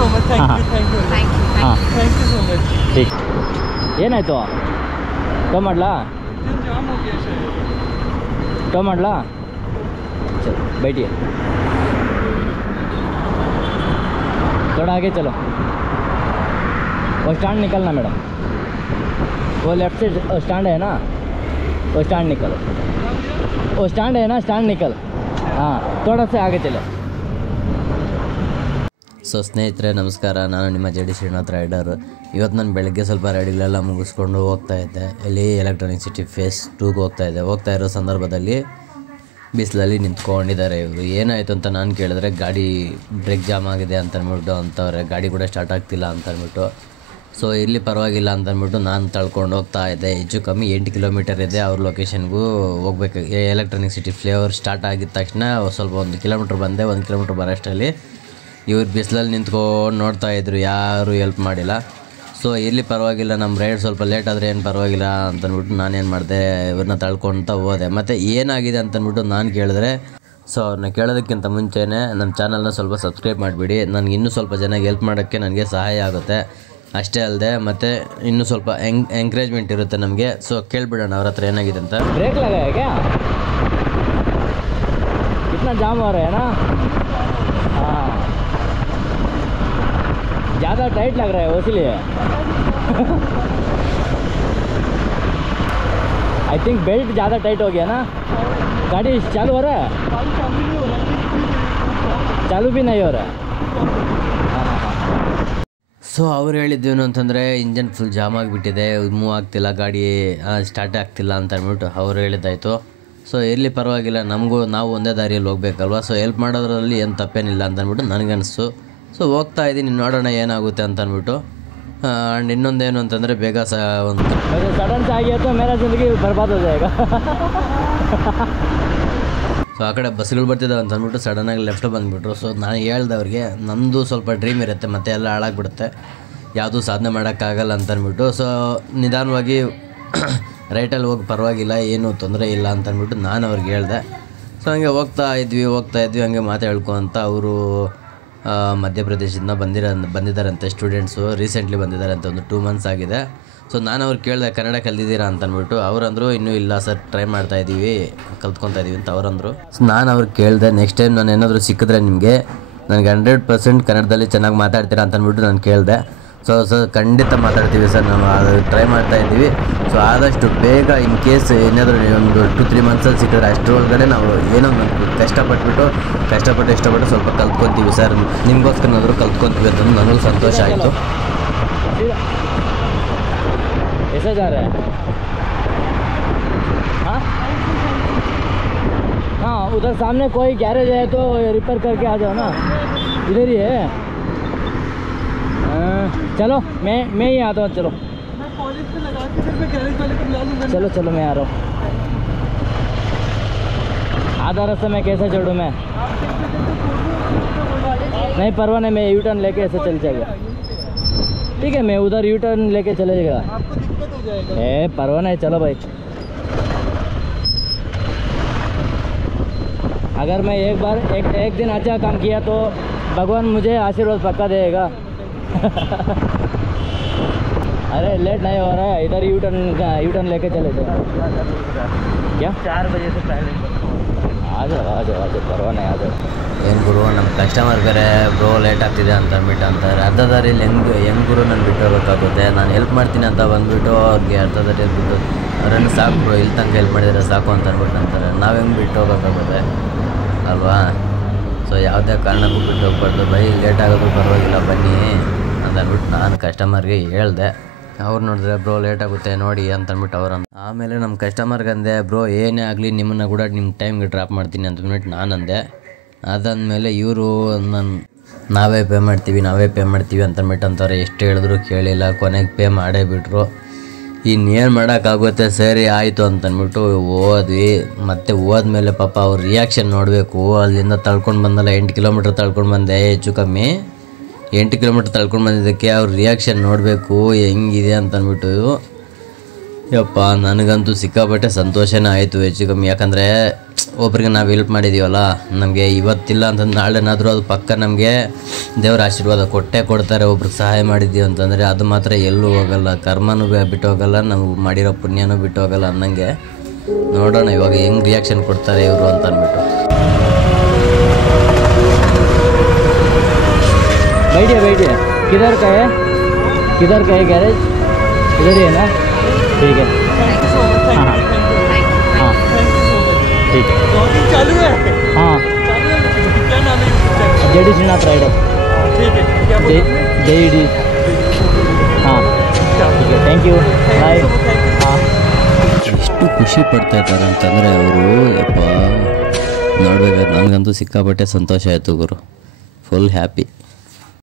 so much. Thank you. Thank you so much. ठीक ಏನಾಯಿತು ಟೋ ಮಾಡಲಾ जाम हो गया शायद. टो ಮಾಡಲಾ चलो बैठिए थोड़ा आगे चलो वो स्टैंड निकलना मैडम वो लेफ्ट से स्टैंड है ना वो स्टैंड निकलो वो स्टैंड है ना स्टैंड निकल हाँ थोड़ा से आगे चलो ಸೊ ಸ್ನೇಹಿತರೆ ನಮಸ್ಕಾರ, ನಾನು ನಿಮ್ಮ ಜೆ ಡಿ ಶ್ರೀನಾಥ್ ರೈಡರ್. ಇವತ್ತು ನಾನು ಬೆಳಗ್ಗೆ ಸ್ವಲ್ಪ ರೈಡಿಗಳೆಲ್ಲ ಮುಗಿಸ್ಕೊಂಡು ಹೋಗ್ತಾಯಿದ್ದೆ. ಇಲ್ಲಿ ಎಲೆಕ್ಟ್ರಾನಿಕ್ ಸಿಟಿ ಫೇಸ್ 2ಗೆ ಹೋಗ್ತಾ ಇರೋ ಸಂದರ್ಭದಲ್ಲಿ ಬಿಸಿಲಲ್ಲಿ ನಿಂತ್ಕೊಂಡಿದ್ದಾರೆ ಇವರು. ಏನಾಯಿತು ಅಂತ ನಾನು ಕೇಳಿದ್ರೆ ಗಾಡಿ ಬ್ರೇಕ್ ಜಾಮ್ ಆಗಿದೆ ಅಂತಂದ್ಬಿಟ್ಟು ಅಂತವ್ರೆ, ಗಾಡಿ ಕೂಡ ಸ್ಟಾರ್ಟ್ ಆಗ್ತಿಲ್ಲ ಅಂತಂದ್ಬಿಟ್ಟು. ಸೊ ಇಲ್ಲಿ ಪರವಾಗಿಲ್ಲ ಅಂತಂದ್ಬಿಟ್ಟು ನಾನು ತಳ್ಕೊಂಡು ಹೋಗ್ತಾ ಇದ್ದೆ. ಹೆಚ್ಚು ಕಮ್ಮಿ 8 ಕಿಲೋಮೀಟರ್ ಇದೆ ಅವ್ರ ಲೊಕೇಶನ್ಗೂ ಹೋಗ್ಬೇಕು. ಎಲೆಕ್ಟ್ರಾನಿಕ್ ಸಿಟಿ ಫ್ಲೇವರ್ ಸ್ಟಾರ್ಟ್ ಆಗಿದ ತಕ್ಷಣ ಸ್ವಲ್ಪ 1 ಕಿಲೋಮೀಟ್ರ್ ಬಂದೆ. 1 ಕಿಲೋಮೀಟ್ರ್ ಬರೋಷ್ಟರಲ್ಲಿ ಇವ್ರು ಬಿಸಿಲಲ್ಲಿ ನಿಂತ್ಕೊಂಡು ನೋಡ್ತಾಯಿದ್ರು, ಯಾರೂ ಹೆಲ್ಪ್ ಮಾಡಿಲ್ಲ. ಸೊ ಇಲ್ಲಿ ಪರವಾಗಿಲ್ಲ, ನಮ್ಮ ರೈಡ್ ಸ್ವಲ್ಪ ಲೇಟ್ ಆದರೆ ಏನು ಪರವಾಗಿಲ್ಲ ಅಂತಂದ್ಬಿಟ್ಟು ನಾನೇನು ಮಾಡಿದೆ, ಇವ್ರನ್ನ ತಳ್ಕೊಳ್ತಾ ಹೋದೆ. ಮತ್ತು ಏನಾಗಿದೆ ಅಂತಂದ್ಬಿಟ್ಟು ನಾನು ಕೇಳಿದ್ರೆ, ಸೊ ಅವ್ರನ್ನ ಕೇಳೋದಕ್ಕಿಂತ ಮುಂಚೆನೇ ನನ್ನ ಚಾನಲ್ನ ಸ್ವಲ್ಪ ಸಬ್ಸ್ಕ್ರೈಬ್ ಮಾಡಿಬಿಡಿ. ನನಗೆ ಇನ್ನೂ ಸ್ವಲ್ಪ ಜನಕ್ಕೆ ಹೆಲ್ಪ್ ಮಾಡೋಕ್ಕೆ ನನಗೆ ಸಹಾಯ ಆಗುತ್ತೆ. ಅಷ್ಟೇ ಅಲ್ಲದೆ ಮತ್ತು ಇನ್ನೂ ಸ್ವಲ್ಪ ಎಂಕರೇಜ್ಮೆಂಟ್ ಇರುತ್ತೆ ನಮಗೆ. ಸೊ ಕೇಳಿಬಿಡೋಣ ಅವ್ರ ಹತ್ರ ಏನಾಗಿದೆ ಅಂತ. ಬ್ರೇಕ್ ಲಗಾಯ ಕ್ಯಾ कितना जाम हो रहा है ना? हाँ ज़्यादा टाइट लग रहा है इसलिए आई थिंक बेल्ट ज़्यादा टाइट हो गया ना. गाड़ी चालू हो रहा है? चालू भी नहीं हो रहा है. ಸೊ ಅವ್ರು ಹೇಳಿದ್ದೇನು ಅಂತಂದರೆ ಇಂಜನ್ ಫುಲ್ ಜಾಮ್ ಆಗಿಬಿಟ್ಟಿದೆ, ಮೂವ್ ಆಗ್ತಿಲ್ಲ, ಗಾಡಿ ಸ್ಟಾರ್ಟ್ ಆಗ್ತಿಲ್ಲ ಅಂತ ಅಂದ್ಬಿಟ್ಟು ಅವ್ರು ಹೇಳಿದ್ದಾಯಿತು. ಸೊ ಇರಲಿ ಪರವಾಗಿಲ್ಲ, ನಾವು ಒಂದೇ ದಾರಿಯಲ್ಲಿ ಹೋಗ್ಬೇಕಲ್ವ. ಸೊ ಹೆಲ್ಪ್ ಮಾಡೋದ್ರಲ್ಲಿ ಏನು ತಪ್ಪೇನಿಲ್ಲ ಅಂತಂದ್ಬಿಟ್ಟು ನನಗನ್ನಿಸ್ತು. ಸೊ ಹೋಗ್ತಾ ಇದ್ದೀನಿ, ನೋಡೋಣ ಏನಾಗುತ್ತೆ ಅಂತ ಅಂದ್ಬಿಟ್ಟು. ಆ್ಯಂಡ್ ಇನ್ನೊಂದೇನು ಅಂತಂದರೆ ಬೇಗ ಒಂದು ಸಡನ್ ಆಗಿ ಅಥವಾ ಮೇರಾ ಜಿಂದಗಿ ಬರ್ಬಾದ್ ಹೋ ಜಾಯೇಗಾ. ಸೊ ಆ ಕಡೆ ಬಸ್ಗಳು ಬರ್ತಿದ್ದಾವೆ ಅಂತ ಅಂದ್ಬಿಟ್ಟು ಸಡನ್ನಾಗಿ ಲೆಫ್ಟ್ ಬಂದುಬಿಟ್ರು. ಸೊ ನಾನು ಹೇಳ್ದೆ ಅವ್ರಿಗೆ, ನಮ್ಮದು ಸ್ವಲ್ಪ ಡ್ರೀಮ್ ಇರುತ್ತೆ, ಮತ್ತೆ ಎಲ್ಲ ಹಾಳಾಗ್ಬಿಡುತ್ತೆ, ಯಾವುದೂ ಸಾಧನೆ ಮಾಡೋಕ್ಕಾಗಲ್ಲ ಅಂತಂದ್ಬಿಟ್ಟು. ಸೊ ನಿಧಾನವಾಗಿ ರೈಟಲ್ಲಿ ಹೋಗಿ ಪರವಾಗಿಲ್ಲ, ಏನೂ ತೊಂದರೆ ಇಲ್ಲ ಅಂತಂದ್ಬಿಟ್ಟು ನಾನು ಅವ್ರಿಗೆ ಹೇಳಿದೆ. ಸೊ ಹಂಗೆ ಹೋಗ್ತಾ ಇದ್ವಿ ಹಂಗೆ ಮಾತಾಡ್ಕೊಂತ ಅವರು ಮಧ್ಯಪ್ರದೇಶದಿಂದ ಬಂದಿದ್ದಾರಂತೆ ಸ್ಟೂಡೆಂಟ್ಸು. ರೀಸೆಂಟ್ಲಿ ಬಂದಿದ್ದಾರಂತೆ, ಒಂದು 2 ಮಂತ್ಸ್ ಆಗಿದೆ. ಸೊ ನಾನು ಅವ್ರು ಕೇಳಿದೆ, ಕನ್ನಡ ಕಲ್ತಿದ್ದೀರಾ ಅಂತಂದ್ಬಿಟ್ಟು. ಅವರಂದರು ಇನ್ನೂ ಇಲ್ಲ ಸರ್, ಟ್ರೈ ಮಾಡ್ತಾಯಿದ್ದೀವಿ, ಕಲ್ತ್ಕೊತಾ ಇದ್ದೀವಿ ಅಂತ ಅವರಂದರು. ಸೊ ನಾನು ಅವ್ರಿಗೆ ಕೇಳಿದೆ, ನೆಕ್ಸ್ಟ್ ಟೈಮ್ ನಾನು ಏನಾದರೂ ಸಿಕ್ಕಿದ್ರೆ ನಿಮಗೆ, ನನಗೆ 100% ಕನ್ನಡದಲ್ಲಿ ಚೆನ್ನಾಗಿ ಮಾತಾಡ್ತೀರಾ ಅಂತಂದ್ಬಿಟ್ಟು ನಾನು ಕೇಳಿದೆ. ಸೊ ಖಂಡಿತ ಮಾತಾಡ್ತೀವಿ ಸರ್, ನಾವು ಅದು ಟ್ರೈ ಮಾಡ್ತಾಯಿದ್ದೀವಿ. ಸೊ ಆದಷ್ಟು ಬೇಗ ಇನ್ ಕೇಸ್ ಏನಾದರೂ ಒಂದು 2-3 ಮಂತ್ಸಲ್ಲಿ ಸಿಕ್ಕಿದ್ರೆ ಅಷ್ಟರೊಳಗಡೆ ನಾವು ಏನೋ ಕಷ್ಟಪಟ್ಟು ಇಷ್ಟಪಟ್ಟು ಸ್ವಲ್ಪ ಕಲ್ತ್ಕೊತೀವಿ ಸರ್, ನಿಮಗೋಸ್ಕರನಾದರೂ ಕಲ್ತ್ಕೊತೀವಿ ಅಂತ ನನಗೂ ಸಂತೋಷ ಆಯಿತು. ऐसा जा रहा है? हाँ हाँ, उधर सामने कोई गैरेज है तो रिपेयर करके आ जाओ ना, इधर ही है. चलो मैं ही आता हूँ. चलो मैं कॉलेज पे लगा के फिर मैं गैरेज वाले को बुला लूँगा. चलो मैं आ रहा हूँ. आधा रास्ता मैं कैसे छोड़ूँ मैं? नहीं परवाह नहीं, मैं यू टर्न लेके ऐसे चल जाएगा. ठीक है, मैं उधर यू टर्न लेके चलेगा. आपको दिक्कत हो जाएगा. परवाह नहीं, चलो भाई. अगर मैं एक दिन अच्छा काम किया तो भगवान मुझे आशीर्वाद पक्का देगा. अरे लेट नहीं हो रहा है, इधर यू टर्न लेके चले जाओ. क्या 4 बजे से पहले आ जाओ परवाह नहीं, आ जाओ. ಏನು ಗುರು, ನಮ್ಮ ಕಸ್ಟಮರ್ ಬೇರೆ ಬ್ರೋ ಲೇಟ್ ಆಗ್ತಿದೆ ಅಂತ ಅಂದ್ಬಿಟ್ಟು ಅಂತಾರೆ. ಅರ್ಧ ದಾರಿಯಲ್ಲಿ ಹೆಂಗೆ ಗುರು ನಾನು ಬಿಟ್ಟು ಹೋಗೋಕ್ಕಾಗುತ್ತೆ? ನಾನು ಹೆಲ್ಪ್ ಮಾಡ್ತೀನಿ ಅಂತ ಬಂದುಬಿಟ್ಟು ಅವ್ರಿಗೆ ಅರ್ಧ ದಾರಿಯಲ್ಲಿ ಬಿಟ್ಟು ಅವರನ್ನು ಸಾಕು ಬ್ರೋ, ಇಲ್ಲಿ ತನಕ ಹೆಲ್ಪ್ ಮಾಡಿದರೆ ಸಾಕು ಅಂತ ಅಂದ್ಬಿಟ್ಟು ಅಂತಾರೆ. ನಾವು ಹೆಂಗೆ ಬಿಟ್ಟು ಹೋಗೋಕ್ಕಾಗುತ್ತೆ ಅಲ್ವಾ? ಸೊ ಯಾವುದೇ ಕಾರಣಕ್ಕೂ ಬಿಟ್ಟು ಹೋಗ್ಬಾರ್ದು. ಬೈ ಲೇಟ್ ಆಗೋದು ಪರವಾಗಿಲ್ಲ ಬನ್ನಿ ಅಂತ ಅಂದ್ಬಿಟ್ಟು ನಾನು ಕಸ್ಟಮರ್ಗೆ ಹೇಳಿದೆ. ಅವ್ರು ನೋಡಿದ್ರೆ ಬ್ರೋ ಲೇಟ್ ಆಗುತ್ತೆ ನೋಡಿ ಅಂತಂದ್ಬಿಟ್ಟು ಅವ್ರು ಆಮೇಲೆ ನಮ್ಮ ಕಸ್ಟಮರ್ಗೆ ಅಂದೆ, ಬ್ರೋ ಏನೇ ಆಗಲಿ ನಿಮ್ಮನ್ನು ಕೂಡ ನಿಮ್ಮ ಟೈಮ್ಗೆ ಡ್ರಾಪ್ ಮಾಡ್ತೀನಿ ಅಂತಂದ್ಬಿಟ್ಟು ನಾನು ಅಂದೆ. ಅದಾದಮೇಲೆ ಇವರು ನಾವೇ ಪೇ ಮಾಡ್ತೀವಿ ಅಂತಂದ್ಬಿಟ್ಟು ಅಂತಾರೆ. ಎಷ್ಟು ಹೇಳಿದ್ರು ಕೇಳಿಲ್ಲ, ಕೊನೆಗೆ ಪೇ ಮಾಡೇ ಬಿಟ್ರು. ಇನ್ನೇನು ಮಾಡೋಕ್ಕಾಗುತ್ತೆ, ಸರಿ ಆಯಿತು ಅಂತಂದ್ಬಿಟ್ಟು ಹೋದ್ವಿ. ಮತ್ತು ಹೋದ್ಮೇಲೆ ಪಾಪ ಅವ್ರ ರಿಯಾಕ್ಷನ್ ನೋಡಬೇಕು. ಅಲ್ಲಿಂದ ತಳ್ಕೊಂಡು ಬಂದಲ್ಲ, 8 ಕಿಲೋಮೀಟ್ರ್ ತಳ್ಕೊಂಡು ಬಂದೆ, ಹೆಚ್ಚು ಕಮ್ಮಿ 8 ಕಿಲೋಮೀಟ್ರ್ ತಳ್ಕೊಂಡು ಬಂದಿದ್ದಕ್ಕೆ ಅವ್ರ ರಿಯಾಕ್ಷನ್ ನೋಡಬೇಕು ಹೆಂಗಿದೆ ಅಂತಂದ್ಬಿಟ್ಟು. ಯಪ್ಪ ನನಗಂತೂ ಸಿಕ್ಕಾಪಟ್ಟೆ ಸಂತೋಷನೇ ಆಯಿತು ಹೆಚ್ಚು ಕಮ್ಮಿ. ಯಾಕಂದರೆ ಒಬ್ರಿಗೆ ನಾವು ಹೆಲ್ಪ್ ಮಾಡಿದ್ದೀವಲ್ಲ, ನಮಗೆ ಇವತ್ತಿಲ್ಲ ಅಂತಂದು ನಾಳೆನಾದರೂ ಅದು ಪಕ್ಕ ನಮಗೆ ದೇವರ ಆಶೀರ್ವಾದ ಕೊಟ್ಟೇ ಕೊಡ್ತಾರೆ. ಒಬ್ರಿಗೆ ಸಹಾಯ ಮಾಡಿದ್ದೀವಿ ಅಂತಂದರೆ ಅದು ಮಾತ್ರ ಎಲ್ಲೂ ಹೋಗಲ್ಲ, ಕರ್ಮನೂ ಬಿಟ್ಟು ಹೋಗಲ್ಲ, ನಾವು ಮಾಡಿರೋ ಪುಣ್ಯನೂ ಬಿಟ್ಟು ಹೋಗಲ್ಲ ಅನ್ನಂಗೆ. ನೋಡೋಣ ಇವಾಗ ಹೆಂಗೆ ರಿಯಾಕ್ಷನ್ ಕೊಡ್ತಾರೆ ಇವರು ಅಂತ ಅಂದ್ಬಿಟ್ಟು. बैठिए किधर का है गैरेज? इधर ही है ना? ठीक है, thank you so much, thank हाँ। यू हाँ थैंक यू सो मच। ठीक है, ब्लॉगिंग चालू है? हाँ चालू है। क्या नाम है YouTube channel? JD Srinath rider. ठीक है, क्या बोला आपने? JD। हाँ ठीक है, ಥ್ಯಾಂಕ್ ಯು, ಬಾಯ್। ಹಾಂ, ಎಷ್ಟು ಖುಷಿ ಪಡ್ತಾ ಇದ್ದಾರೆ ಅಂತಂದರೆ ಅವರು, ಯಪ್ಪ ನೋಡ್ಬೇಕಾದ್ರೆ ನನಗಂತೂ ಸಿಕ್ಕಾಪಟ್ಟೆ ಸಂತೋಷ ಆಯಿತು ಗುರು, ಫುಲ್ ಹ್ಯಾಪಿ.